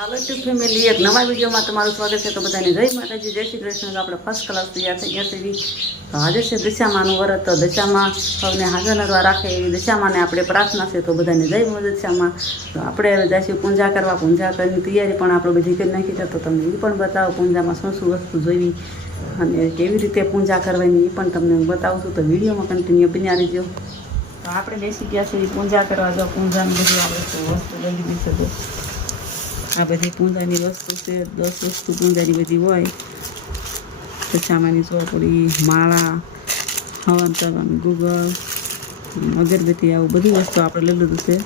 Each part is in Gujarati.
ચાલો યુટ્યુબ ફેમિલી એક નવા વિડીયોમાં તમારું સ્વાગત છે. તો બધાને જય માતાજી, જય શ્રી કૃષ્ણ. તો આપણે ફર્સ્ટ ક્લાસ તૈયાર થઈ ગયા છે. તો આજે છે દશામાનું વ્રત. તો દશામાં સૌને હાજર નરવા રાખે એવી દશામાને આપણે પ્રાર્થના છે. તો બધાને જય દશામાં. તો આપણે હવે જઈશું પૂજા કરવા. પૂજા કરીને તૈયારી પણ આપણે બધી કરી નાખી છે. તો તમને એ પણ બતાવો પૂજામાં શું શું વસ્તુ જોઈવી અને કેવી રીતે પૂજા કરવાની એ પણ તમને બતાવું છું. તો વિડીયોમાં કન્ટિન્યુ બન્યા રહેજો. તો આપણે બેસી ગયા છે પૂજા કરવા. જો પૂજાનું બધું આપણે વસ્તુ લઈ લીધી છે. આ બધી પૂજાની વસ્તુ છે. 10 વસ્તુ પૂજાની બધી હોય. દશામાની ચોપડી, માળા, હવન કરવાનું ગુગળ, અગરબત્તી, આવું બધી વસ્તુ આપણે લઈ લીધું છે.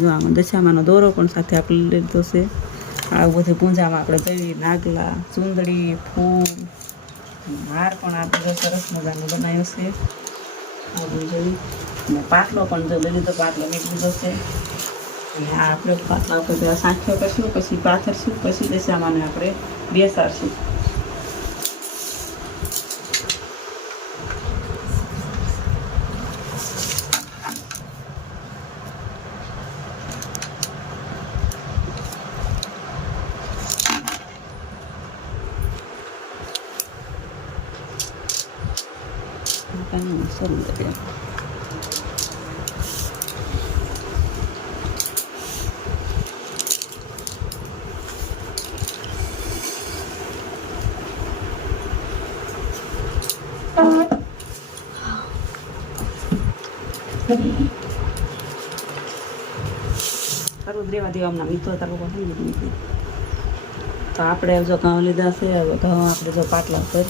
જો આમાં દશામાનો દોરો પણ સાથે આપણે લઈ લીધો છે. આવું બધું પૂજામાં આપણે જોઈએ. નાગલા, ચૂંદડી, ફૂલ, હાર પણ આ બધો સરસ મજાનો બનાવ્યો છે. આવું જોઈ અને પાટલો પણ જો લઈ લીધો. પાટલો લઈ લીધો છે. અને આ આપણે પાટલા ઉપર જરા સાંખ્યો કરશું, પછી પાથરશું, પછી દશામાને આપણે બેસાડશું. શરૂ કરીએ. તારું રેવા દેવા હમણાં મીઠો તારું થઈ ગયું. તો આપણે જો ઘઉં લીધા છે. હવે ઘઉં આપણે જો પાટલા પર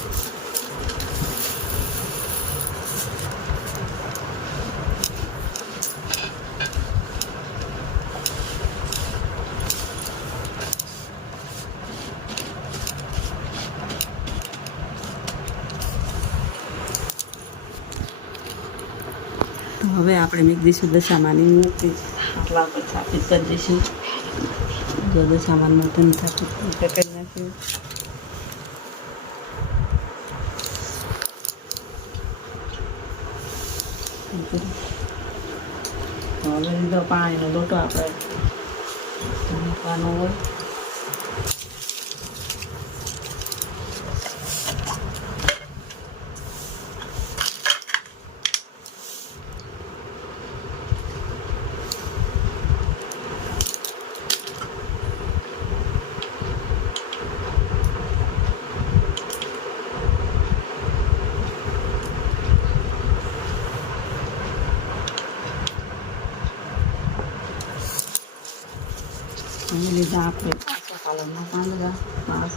તો હવે આપણે મૂકી દઈશું દશામાની મૂર્તિ. આટલા ઉપર સ્થાપિત કરી દઈશું. જો દશામાન મૂર્તિને સ્થાપિત કરી નાખ્યું. હવે લીધો પાણીનો લોટો આપણે મૂકવાનો હોય. અને લીધા આપણે પાછો પાલનના પાંદડા પાસ.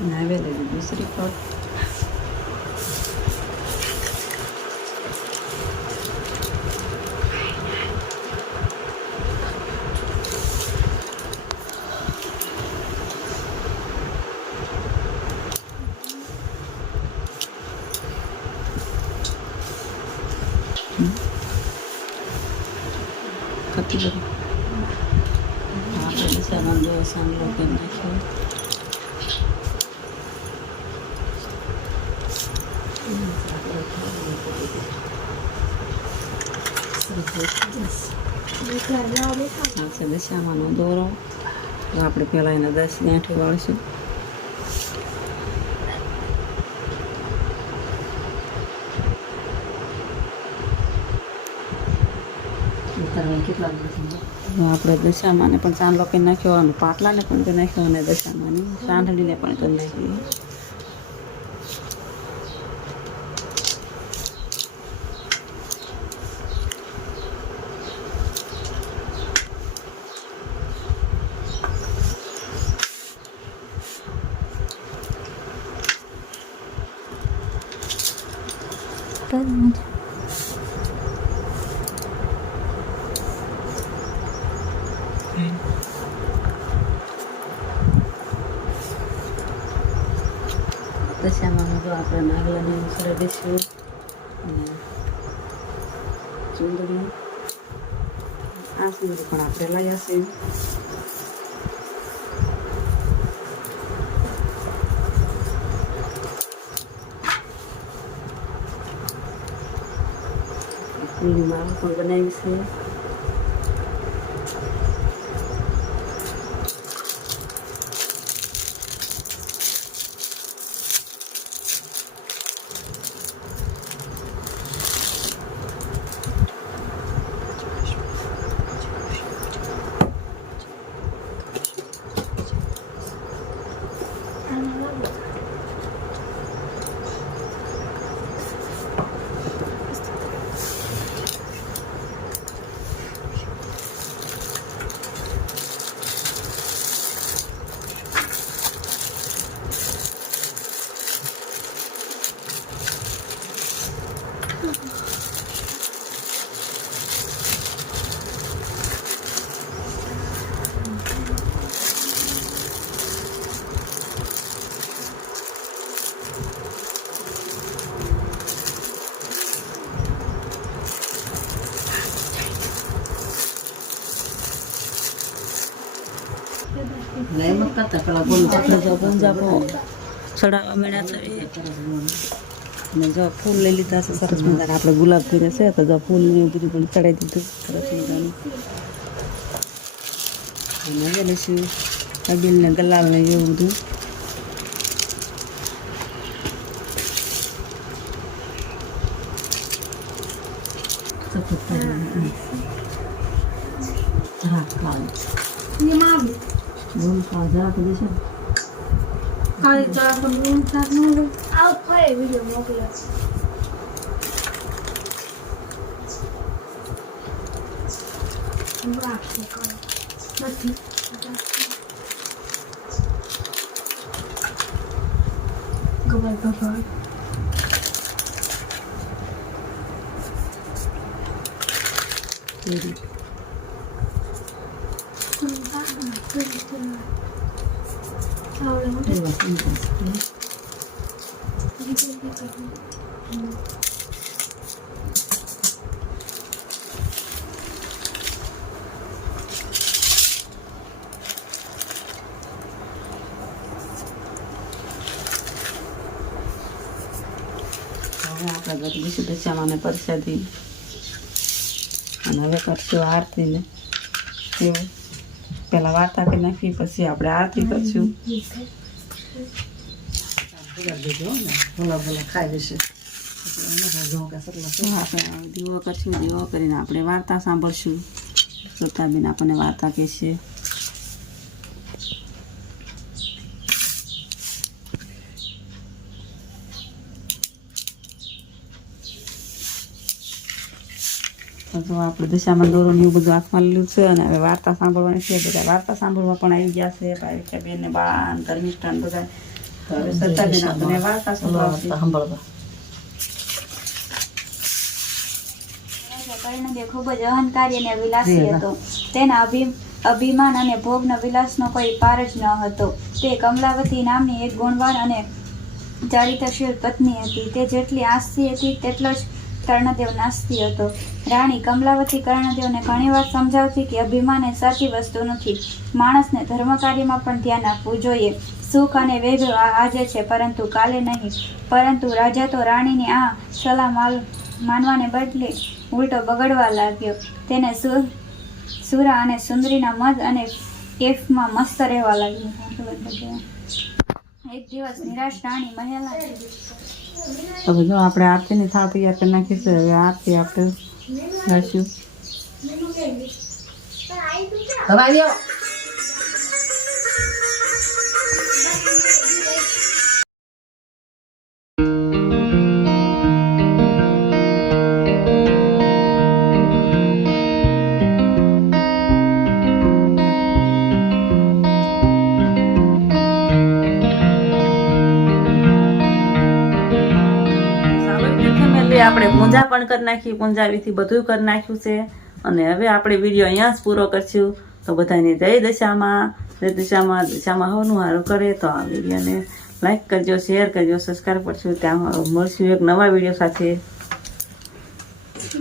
અને હવે લઈ લીધું શ્રીફળ. આપણે દશામાન દોસાનો કરી નાખ્યો. દશામાનો દોરો આપણે પહેલાં એને 10 ગાંઠી વાળીશું. આપણે દશામાને પણ ચાંદલો કરી નાખ્યો અને પાટલાને પણ કરી નાખ્યો અને દશામાની સાંઠળીને પણ કરી નાખી. દશામાં જો આપણે નાગલાને ઉસરે દઈશું અને ચૂંદડી આ ચૂંદડી પણ આપણે લાવ્યા છે. લીલીમાં પણ બનાવી છે. ચડાવવા મળ્યા છે અને જો ફૂલ લઈ લીધા છે સરસ મજાના. આપણે ગુલાબ પીરે છે તો જો ફૂલ ને બધું પણ ચડાવી દીધું સરસ મજાનું. અને લઈશું અબીલ ને ગલાલ ને એવું બધું. આપણે ગરીબી દશામાં પરસાદી અને હવે કરશું આરતી ને એવું. પહેલાં વાર્તા કરી નાખી પછી આપણે આરતી કરશું. આપણે દીવો કરશું. દીવો કરીને આપણે વાર્તા સાંભળશું. શ્રોતાબેન આપણને વાર્તા કહેશે. તો આપણે દશામાં દોરોને એવું બધું હાથમાં લીધું છે અને હવે વાર્તા સાંભળવાની છે. બધા વાર્તા સાંભળવા પણ આવી ગયા છે. ભાઈ બેન ને બા ધર્મિષ્ઠાન બધા. તો હવે શ્રદ્ધાબેન આપણને વાર્તા સાંભળવા. કર્ણદેવ ખૂબ જ અહંકારી અને વિલાસી હતો. તેના અભિમાન અને ભોગનો વિલાસનો કોઈ પાર જ ન હતો. તે કમલાવતી નામની એક ગુણવાન અને ચારિત્રશીલ પત્ની હતી. તે જેટલી આસ્તી હતી તેટલો જ કર્ણદેવ નાસ્તી હતો. રાણી કમલાવતી કર્ણદેવને ઘણીવાર સમજાવતી કે અભિમાન એ સાચી વસ્તુ નથી. માણસને ધર્મ કાર્યમાં પણ ધ્યાન આપવું જોઈએ. સુખ અને વેગ આજે છે પરંતુ કાલે નહીં. પરંતુ રાજા તો રાણીની આ સલાહ માનવાને બદલે ઉલટો બગડવા લાગ્યો. તેને સુરા અને સુંદરીના મધ અને કેફમાં મસ્ત રહેવા લાગ્યું. એક દિવસ નિરાશ રાણી મહેલના હવે જો આપણે આરતીની થાળ તૈયાર કરી નાખી છે. હવે આરતી આપણે ગાઈશું. આપણે પૂંજા પણ કરી નાખી. પૂંજા વિધિ બધું કરી નાખ્યું છે અને હવે આપણે વિડીયો અહીંયા જ પૂરો કરશું. તો બધાને જય દશામાં. જય દશામાં. દશામાં હવનું સારું કરે તો આ વિડીયોને લાઈક કરજો, શેર કરજો, સબસ્ક્રાઈબ કરજો. ત્યાં મળશું એક નવા વિડીયો સાથે.